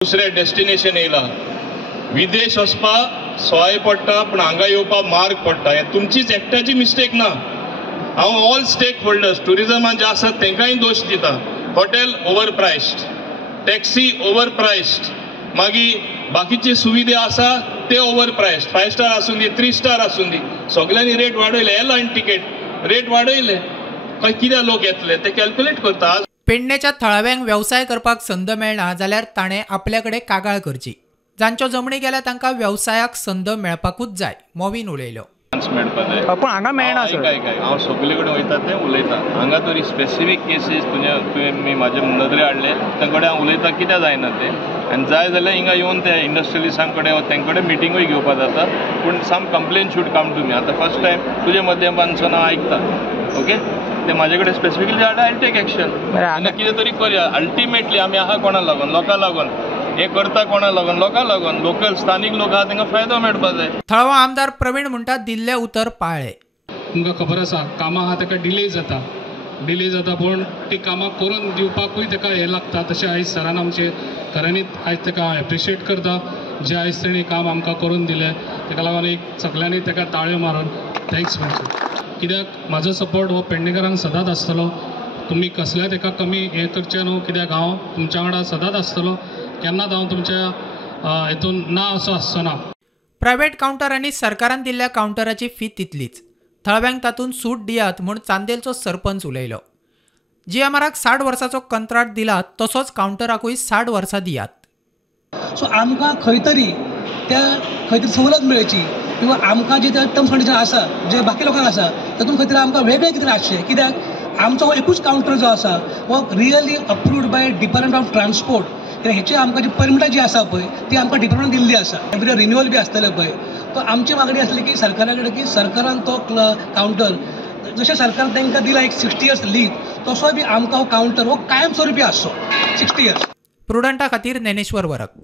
दुसरे डेस्टिनेशन येयला विदेश वचपाक सवाय पडटा पण हांगा येवपाक मार्ग पडटा। हे तुमचीच एकट्याची मिस्टेक ना। हांव ऑल स्टेक होल्डर्स टुरिजमान जे आसात तांकांय दोश दिता। हॉटेल ओवर प्रायस्ड, टॅक्सी ओवर प्रायस्ड, मागीर बाकीचे सुविधा आसा ते ओवर प्रायस्ड, 5 स्टार आसूं दी 3 स्टार आसूं दी सगळ्यांनी रेट वाडयले। एअरलायन तिकेट रेट वाडयले, कित्याक लोक येतले ते कॅल्क्युलेट करता। पेडणेच्या थळाव्यांक व्यवसाय करपाक संद मेळना जाल्यार ताणें आपल्याकडे कागाळ करची। जांच्यो जमणी गेल्या तांकां व्यवसायाक संद मेळपाकूच जाय, मोवीन उलयलो। पण हांगा मेळना सर। हांव सगळे कडेन वयता तें उलयता। हांगा तरी स्पेसिफीक केसीस तुवें म्हाजे नदरे हाडले तांचे कडेन हांव उलयता कित्याक जायना तें, आनी जाय जाल्यार हिंगा येवन ते इंडस्ट्रियलिस्टां कडेन तांचे कडेन मिटिंगूय घेवपाक जाता। पूण some complaint should come to me. आतां फर्स्ट टायम तुजे माध्यमांतसून हांव आयकता, ओके? ते म्हाजे कडेन स्पेसिफिकली हाडा, आय टेक एक्शन। आनी कितें तरी करया। अल्टिमेटली आमी आहा कोणा लागून? लोकां लागून। हे करता कोणा लागून? लोकां लागून। लोकल स्थानीक लोक आहा तांकां फायदो मेळपाक जाय। थळावो आमदार प्रवीण म्हणटा दिल्ले उतर पाळ्ळे। तुमकां खबर आसा कामां आहा ताका डिले जाता पूण ती कामां करून दिवपाकूय ताका हें लागता। तशें आयज सरान आमचे खऱ्यांनीच आयज ताका एप्रिशिएट करता जे आयज तेणी काम आमकां करून दिलें। ताका लागून एक सगळ्यांनी ताका ताळयो मारून थँक्स म्हणचे। कित्याक म्हाजो सपोर्ट हो पेडणेकरांक सदांच आसतलो। तुमी कसल्याच एका कमी हें करचें न्हू, कित्याक हांव तुमच्या वांगडा सदांच आसतलो। केन्नाच हांव तुमच्या हितून ना असो आसचो ना। प्रायव्हेट कावंटर आनी सरकारान दिल्ल्या कावंटराची फी तितलीच। थळाव्यांक तातूंत सूट दियात म्हूण चांदेलचो सरपंच उलयलो। GMRक 60 वर्सांचो कंत्राट दिला तसोच कावंटराकूय 60 वर्सां दियात। सो आमकां खंय तरी सवलत मेळची किंवा आमकां जे टर्म्स कंडिशन आसा जे बाकी लोकांक आसा तातूंत खंय तरी आमकां वेगळें कितें आसचें। कित्याक आमचो हो एकूच कावंटर जो आसा हो really approved by department of transport. कित्याक हेची आमकां जी परमिटां जी आसा पळय ती आमकां डिपार्टमेंट दिल्ली आसा। एवरी रिन्युअल बी आसतलें पळय। तो आमची मागणी आसली की सरकारा कडेन की सरकारान तो कावंटर जशें सरकार तांकां दिला एक 60 इयर्स लीज, तसो बी आमकां हो कावंटर हो कायम स्वरुपी आसचो 60 इयर्स। प्रुडंटा खातीर ज्ञानेश्वर वरक।